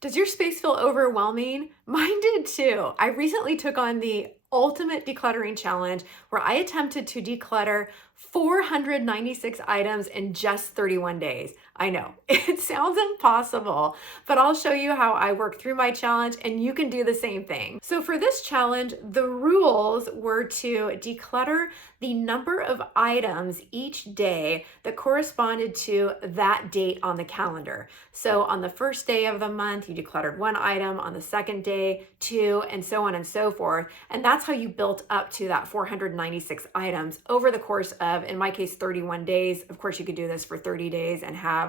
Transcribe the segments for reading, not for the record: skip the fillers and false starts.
Does your space feel overwhelming? Mine did too. I recently took on the ultimate decluttering challenge where I attempted to declutter 496 items in just 31 days. I know it sounds impossible, but I'll show you how I work through my challenge and you can do the same thing. So for this challenge, the rules were to declutter the number of items each day that corresponded to that date on the calendar. So on the first day of the month, you decluttered one item, on the second day, two, and so on and so forth. And that's how you built up to that 496 items over the course of, in my case, 31 days. Of course, you could do this for 30 days and have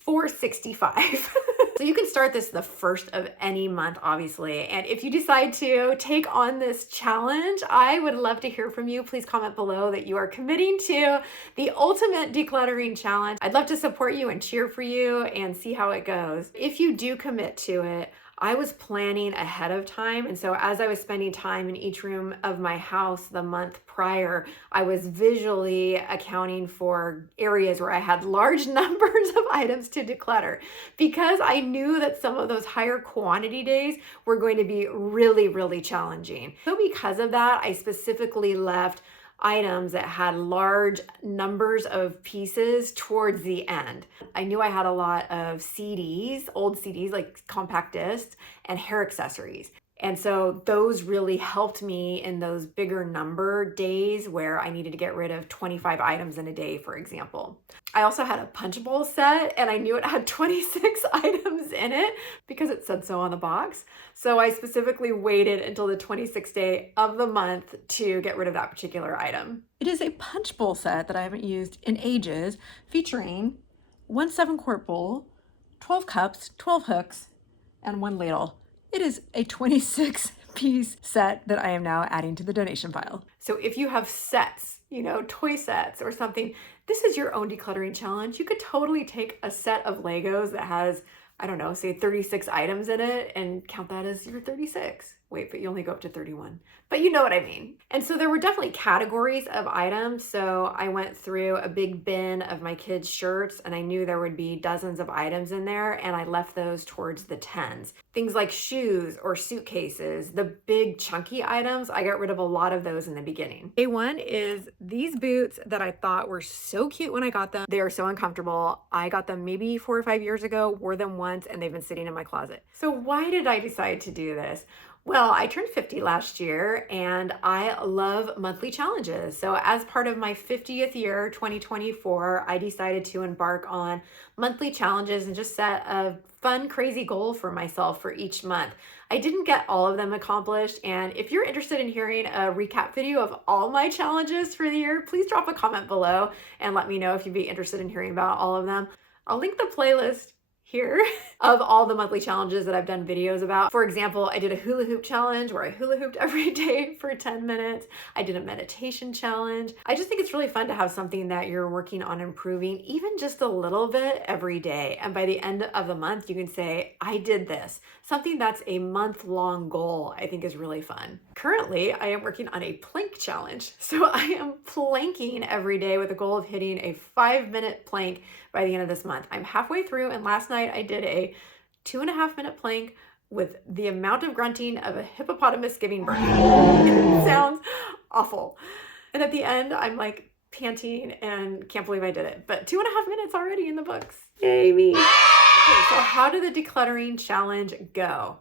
465. So you can start this the first of any month, obviously. And if you decide to take on this challenge, I would love to hear from you. Please comment below that you are committing to the ultimate decluttering challenge. I'd love to support you and cheer for you and see how it goes. If you do commit to it, I was planning ahead of time. And so as I was spending time in each room of my house the month prior, I was visually accounting for areas where I had large numbers of items to declutter because I knew that some of those higher quantity days were going to be really, really challenging. So because of that, I specifically left items that had large numbers of pieces towards the end. I knew I had a lot of CDs, old CDs like compact discs, and hair accessories. And so those really helped me in those bigger number days where I needed to get rid of 25 items in a day, for example. I also had a punch bowl set and I knew it had 26 items in it because it said so on the box. So I specifically waited until the 26th day of the month to get rid of that particular item. It is a punch bowl set that I haven't used in ages, featuring one 7-quart bowl, 12 cups, 12 hooks, and one ladle. It is a 26-piece set that I am now adding to the donation pile. So if you have sets, toy sets or something, this is your own decluttering challenge. You could totally take a set of Legos that has, I don't know, say 36 items in it and count that as your 36. Wait, but you only go up to 31. But you know what I mean. And so there were definitely categories of items. So I went through a big bin of my kids' shirts and I knew there would be dozens of items in there and I left those towards the tens. Things like shoes or suitcases, the big chunky items, I got rid of a lot of those in the beginning. A1 is these boots that I thought were so cute when I got them. They are so uncomfortable. I got them maybe 4 or 5 years ago, wore them once, and they've been sitting in my closet. So why did I decide to do this? Well, I turned 50 last year and I love monthly challenges. So as part of my 50th year, 2024, I decided to embark on monthly challenges and just set a fun, crazy goal for myself for each month. I didn't get all of them accomplished. And if you're interested in hearing a recap video of all my challenges for the year, please drop a comment below and let me know if you'd be interested in hearing about all of them. I'll link the playlist here of all the monthly challenges that I've done videos about. For example, I did a hula hoop challenge where I hula hooped every day for 10 minutes. I did a meditation challenge. I just think it's really fun to have something that you're working on improving even just a little bit every day. And by the end of the month, you can say, I did this. Something that's a month-long goal, I think is really fun. Currently, I am working on a plank challenge. So I am planking every day with a goal of hitting a 5-minute plank by the end of this month. I'm halfway through, and last night I did a 2.5-minute plank with the amount of grunting of a hippopotamus giving birth. It sounds awful. And at the end, I'm like panting and can't believe I did it. But 2.5 minutes already in the books. Yay me. Okay, so how did the decluttering challenge go?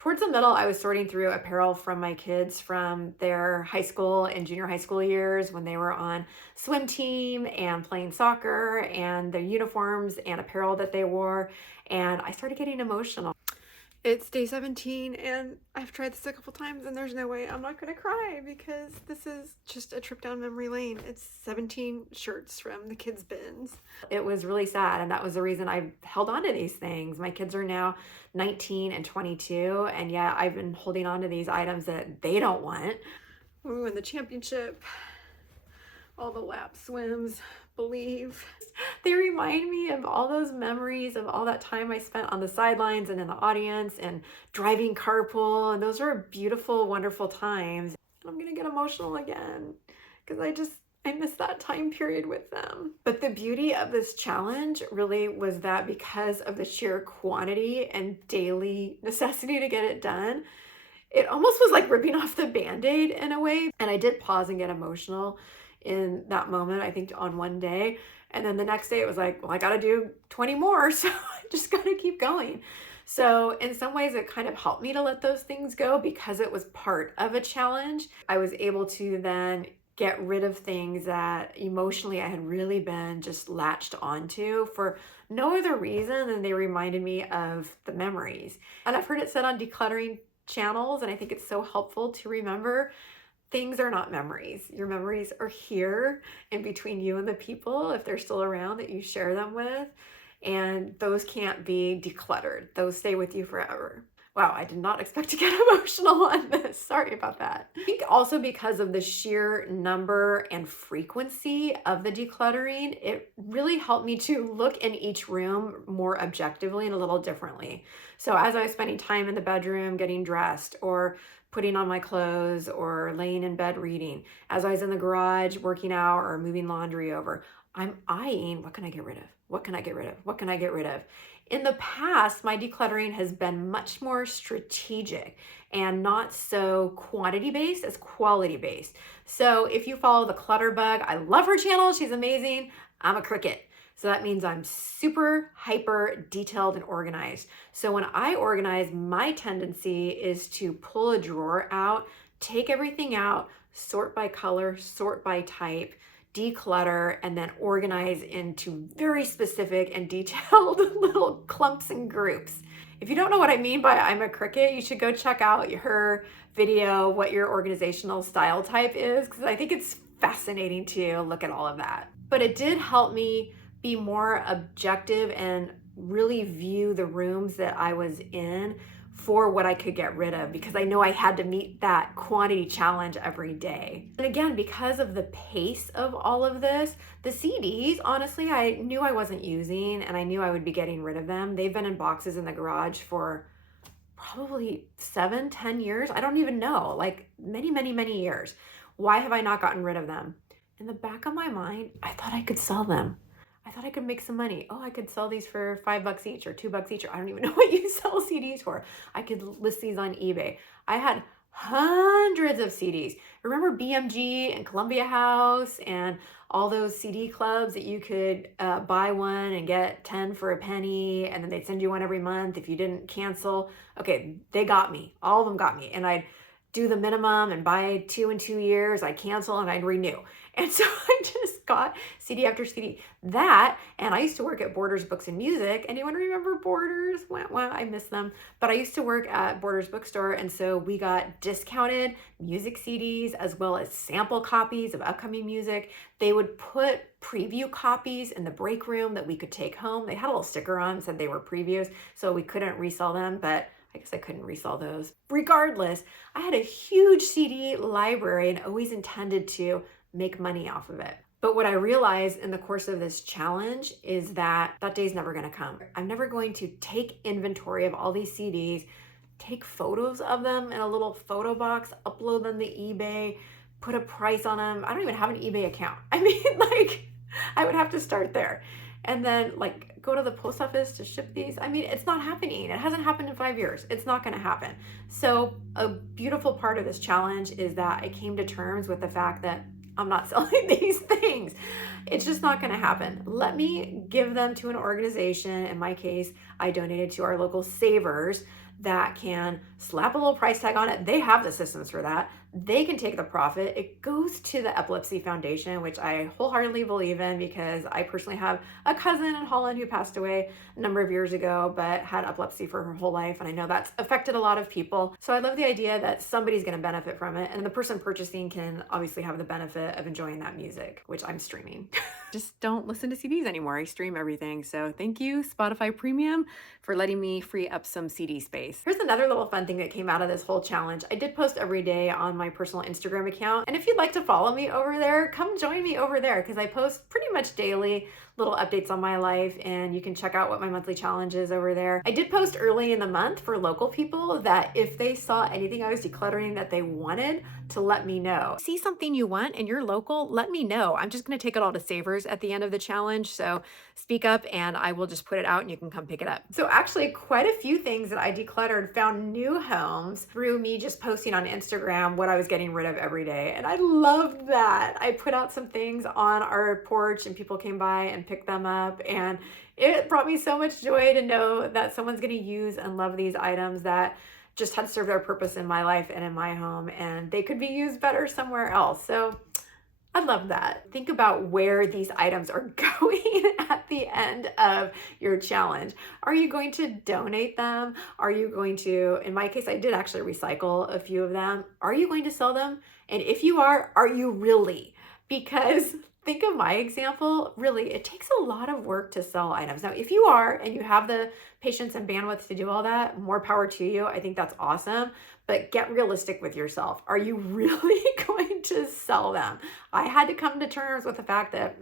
Towards the middle, I was sorting through apparel from my kids from their high school and junior high school years when they were on swim team and playing soccer, and their uniforms and apparel that they wore. And I started getting emotional. It's day 17 and I've tried this a couple times and there's no way I'm not gonna cry because this is just a trip down memory lane. It's 17 shirts from the kids' bins. It was really sad, and that was the reason I held on to these things. My kids are now 19 and 22, and yet I've been holding on to these items that they don't want. Ooh, and the championship, all the lap swims, believe. They remind me of all those memories of all that time I spent on the sidelines and in the audience and driving carpool. And those are beautiful, wonderful times. I'm gonna get emotional again because I miss that time period with them. But the beauty of this challenge really was that because of the sheer quantity and daily necessity to get it done, it almost was like ripping off the Band-Aid in a way. And I did pause and get emotional in that moment, I think on one day. And then the next day it was like, well, I got to do 20 more. So I just got to keep going. So in some ways it kind of helped me to let those things go because it was part of a challenge. I was able to then get rid of things that emotionally I had really been just latched onto for no other reason than they reminded me of the memories. And I've heard it said on decluttering channels, and I think it's so helpful to remember things are not memories. Your memories are here in between you and the people, if they're still around, that you share them with. And those can't be decluttered. Those stay with you forever. Wow, I did not expect to get emotional on this. Sorry about that. I think also because of the sheer number and frequency of the decluttering, it really helped me to look in each room more objectively and a little differently. So as I was spending time in the bedroom getting dressed or putting on my clothes or laying in bed reading, as I was in the garage working out or moving laundry over, I'm eyeing, what can I get rid of? What can I get rid of? What can I get rid of? In the past, my decluttering has been much more strategic and not so quantity based as quality based. So if you follow the Clutter Bug, I love her channel. She's amazing. I'm a cricket. So that means I'm super hyper detailed and organized. So when I organize, my tendency is to pull a drawer out, take everything out, sort by color, sort by type, declutter, and then organize into very specific and detailed little clumps and groups. If you don't know what I mean by I'm a cricket, you should go check out her video, what your organizational style type is, because I think it's fascinating to look at all of that. But it did help me be more objective and really view the rooms that I was in for what I could get rid of, because I know I had to meet that quantity challenge every day. And again, because of the pace of all of this, the CDs, honestly, I knew I wasn't using and I knew I would be getting rid of them. They've been in boxes in the garage for probably 7, 10 years. I don't even know, like many, many, many years. Why have I not gotten rid of them? In the back of my mind, I thought I could sell them. I thought I could make some money. Oh, I could sell these for $5 each or $2 each. Or I don't even know what you sell CDs for. I could list these on eBay. I had hundreds of CDs. Remember BMG and Columbia House and all those CD clubs that you could buy one and get 10 for a penny, and then they'd send you one every month if you didn't cancel. Okay, they got me. All of them got me. And I'd do the minimum and buy 2 in 2 years. I'd cancel and I'd renew. And so I just got CD after CD. That, and I used to work at Borders Books and Music. Anyone remember Borders? Well, I miss them. But I used to work at Borders Bookstore, and so we got discounted music CDs as well as sample copies of upcoming music. They would put preview copies in the break room that we could take home. They had a little sticker on, said they were previews, so we couldn't resell them, but I guess I couldn't resell those. Regardless, I had a huge CD library and always intended to make money off of it. But what I realized in the course of this challenge is that that day's never going to come. I'm never going to take inventory of all these CDs, take photos of them in a little photo box, upload them to eBay, put a price on them. I don't even have an eBay account. I mean, like, I would have to start there. And then like go to the post office to ship these. I mean, it's not happening. It hasn't happened in 5 years. It's not going to happen. So a beautiful part of this challenge is that I came to terms with the fact that I'm not selling these things. It's just not going to happen. Let me give them to an organization. In my case, I donated to our local savers that can slap a little price tag on it. They have the systems for that. They can take the profit. It goes to the Epilepsy Foundation, which I wholeheartedly believe in because I personally have a cousin in Holland who passed away a number of years ago, but had epilepsy for her whole life. And I know that's affected a lot of people. So I love the idea that somebody's going to benefit from it. And the person purchasing can obviously have the benefit of enjoying that music, which I'm streaming. Just don't listen to CDs anymore. I stream everything. So thank you, Spotify Premium, for letting me free up some CD space. Here's another little fun thing that came out of this whole challenge. I did post every day on my my personal Instagram account. And if you'd like to follow me over there, come join me over there because I post pretty much daily little updates on my life, and you can check out what my monthly challenge is over there. I did post early in the month for local people that if they saw anything I was decluttering that they wanted, to let me know. See something you want and you're local, let me know. I'm just going to take it all to Savers at the end of the challenge. So speak up and I will just put it out and you can come pick it up. So actually quite a few things that I decluttered found new homes through me just posting on Instagram what I was getting rid of every day. And I loved that. I put out some things on our porch and people came by and picked them up, and it brought me so much joy to know that someone's going to use and love these items that just had served their purpose in my life and in my home, and they could be used better somewhere else. So I love that. Think about where these items are going at the end of your challenge. Are you going to donate them? Are you going to, in my case, I did actually recycle a few of them. Are you going to sell them? And if you are you really? Because think of my example, really, it takes a lot of work to sell items. Now, if you are and you have the patience and bandwidth to do all that, more power to you. I think that's awesome. But get realistic with yourself. Are you really going to sell them? I had to come to terms with the fact that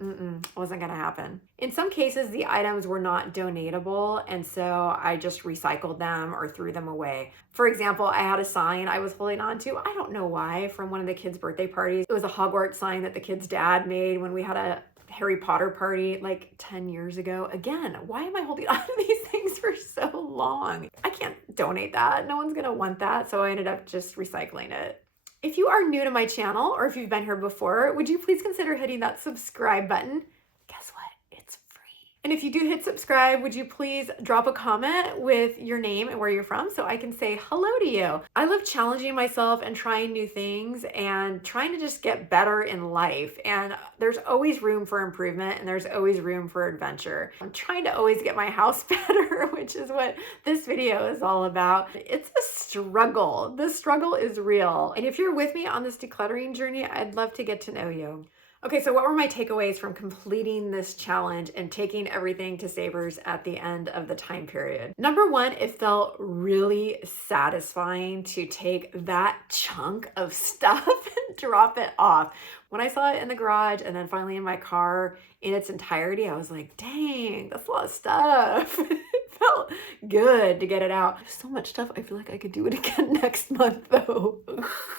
wasn't going to happen. In some cases, the items were not donatable, and so I just recycled them or threw them away. For example, I had a sign I was holding on to, I don't know why, from one of the kids' birthday parties. It was a Hogwarts sign that the kid's dad made when we had a Harry Potter party like 10 years ago. Again, why am I holding on to these things for so long? I can't donate that. No one's gonna want that. So I ended up just recycling it. If you are new to my channel or if you've been here before, would you please consider hitting that subscribe button? Guess what? It's free. And if you do hit subscribe, would you please drop a comment with your name and where you're from so I can say hello to you. I love challenging myself and trying new things and trying to just get better in life. And there's always room for improvement and there's always room for adventure. I'm trying to always get my house better, which is what this video is all about. It's a struggle. The struggle is real. And if you're with me on this decluttering journey, I'd love to get to know you. Okay, so what were my takeaways from completing this challenge and taking everything to Savers at the end of the time period? Number one, it felt really satisfying to take that chunk of stuff and drop it off. When I saw it in the garage and then finally in my car in its entirety, I was like, dang, that's a lot of stuff. It felt good to get it out. There's so much stuff, I feel like I could do it again next month though.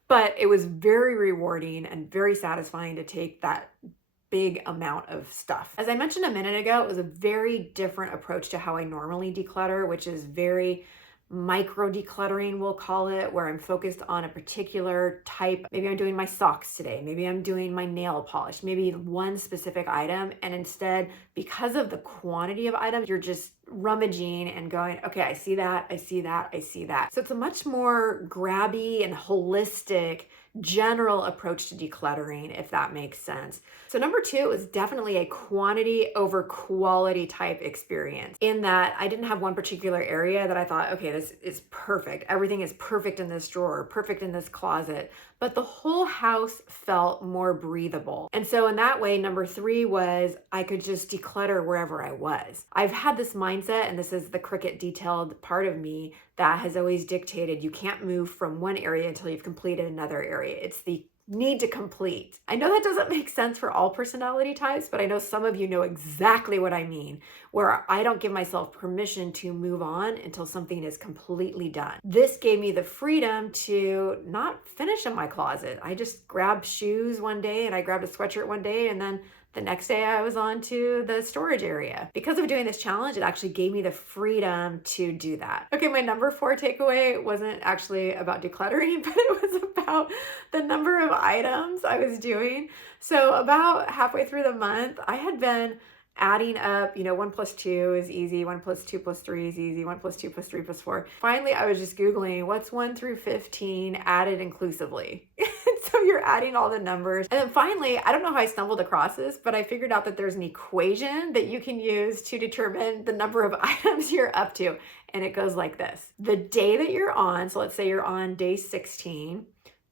But it was very rewarding and very satisfying to take that big amount of stuff. As I mentioned a minute ago, it was a very different approach to how I normally declutter, which is very micro decluttering, we'll call it, where I'm focused on a particular type. Maybe I'm doing my socks today. Maybe I'm doing my nail polish, maybe one specific item. And instead, because of the quantity of items, you're just rummaging and going, okay, I see that, I see that, I see that. So it's a much more grabby and holistic general approach to decluttering, if that makes sense. So number two is definitely a quantity over quality type experience, in that I didn't have one particular area that I thought, okay, this is perfect. Everything is perfect in this drawer, perfect in this closet, but the whole house felt more breathable. And so in that way, number three was I could just declutter wherever I was. I've had this mindset, and this is the Cricut detailed part of me that has always dictated you can't move from one area until you've completed another area. It's the need to complete. I know that doesn't make sense for all personality types, but I know some of you know exactly what I mean, where I don't give myself permission to move on until something is completely done. This gave me the freedom to not finish in my closet. I just grabbed shoes one day and I grabbed a sweatshirt one day, and then the next day I was on to the storage area. Because of doing this challenge, it actually gave me the freedom to do that. Okay, my number four takeaway wasn't actually about decluttering, but it was about the number of items I was doing. So about halfway through the month, I had been adding up, 1 plus 2 is easy, 1 plus 2 plus 3 is easy, 1 plus 2 plus 3 plus 4. Finally, I was just Googling what's 1 through 15 added inclusively. So you're adding all the numbers. And then finally, I don't know how I stumbled across this, but I figured out that there's an equation that you can use to determine the number of items you're up to. And it goes like this. The day that you're on, so let's say you're on day 16,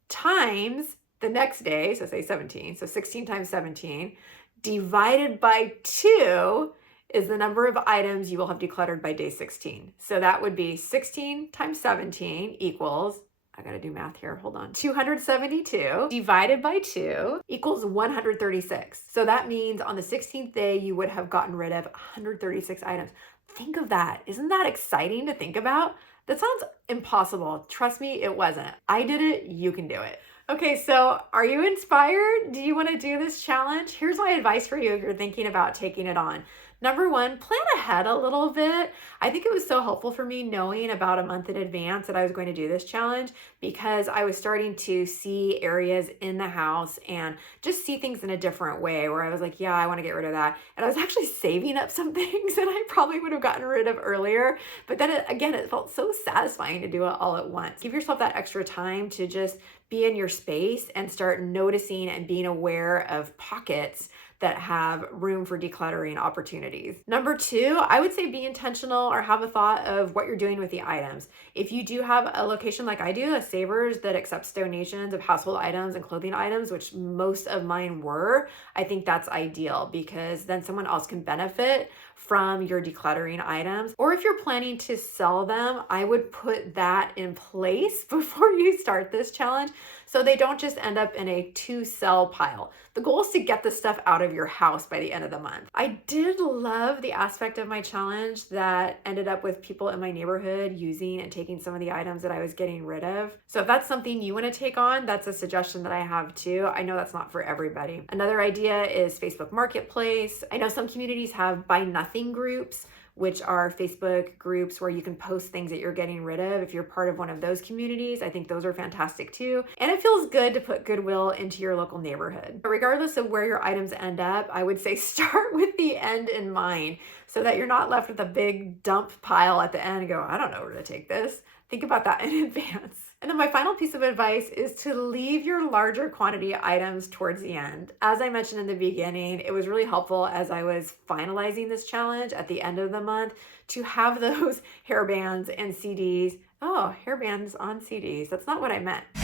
times the next day, so say 17, so 16 times 17, divided by 2 is the number of items you will have decluttered by day 16. So that would be 16 times 17 equals I gotta do math here, hold on. 272 divided by 2 equals 136. So that means on the 16th day, you would have gotten rid of 136 items. Think of that. Isn't that exciting to think about? That sounds impossible. Trust me, it wasn't. I did it, you can do it. Okay, so are you inspired? Do you want to do this challenge? Here's my advice for you if you're thinking about taking it on. Number one, plan ahead a little bit. I think it was so helpful for me knowing about a month in advance that I was going to do this challenge because I was starting to see areas in the house and just see things in a different way where I was like, yeah, I want to get rid of that. And I was actually saving up some things that I probably would have gotten rid of earlier. But then again, it felt so satisfying to do it all at once. Give yourself that extra time to just be in your space and start noticing and being aware of pockets that have room for decluttering opportunities. Number two, I would say be intentional or have a thought of what you're doing with the items. If you do have a location like I do, a Savers that accepts donations of household items and clothing items, which most of mine were, I think that's ideal because then someone else can benefit from your decluttering items. Or if you're planning to sell them, I would put that in place before you start this challenge so they don't just end up in a to sell pile. The goal is to get the stuff out of your house by the end of the month. I did love the aspect of my challenge that ended up with people in my neighborhood using and taking some of the items that I was getting rid of. So if that's something you want to take on, that's a suggestion that I have too. I know that's not for everybody. Another idea is Facebook Marketplace. I know some communities have buy nothing groups, which are Facebook groups where you can post things that you're getting rid of. If you're part of one of those communities, I think those are fantastic too. And it feels good to put goodwill into your local neighborhood. But regardless of where your items end up, I would say start with the end in mind so that you're not left with a big dump pile at the end and go, I don't know where to take this. Think about that in advance. And then my final piece of advice is to leave your larger quantity items towards the end. As I mentioned in the beginning, it was really helpful as I was finalizing this challenge at the end of the month to have those hair bands and CDs. Oh, hair bands on CDs. That's not what I meant. But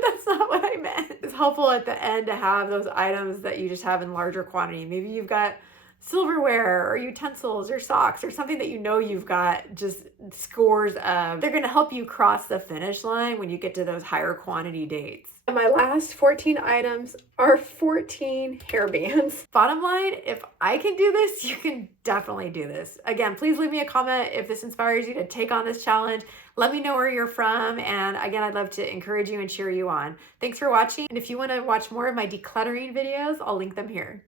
that's not what I meant. It's helpful at the end to have those items that you just have in larger quantity. Maybe you've got silverware or utensils or socks or something that you know you've got just scores of. They're going to help you cross the finish line when you get to those higher quantity dates. And my last 14 items are 14 hair bands. Bottom line, if I can do this, you can definitely do this. Again, please leave me a comment if this inspires you to take on this challenge. Let me know where you're from. And again, I'd love to encourage you and cheer you on. Thanks for watching. And if you want to watch more of my decluttering videos, I'll link them here.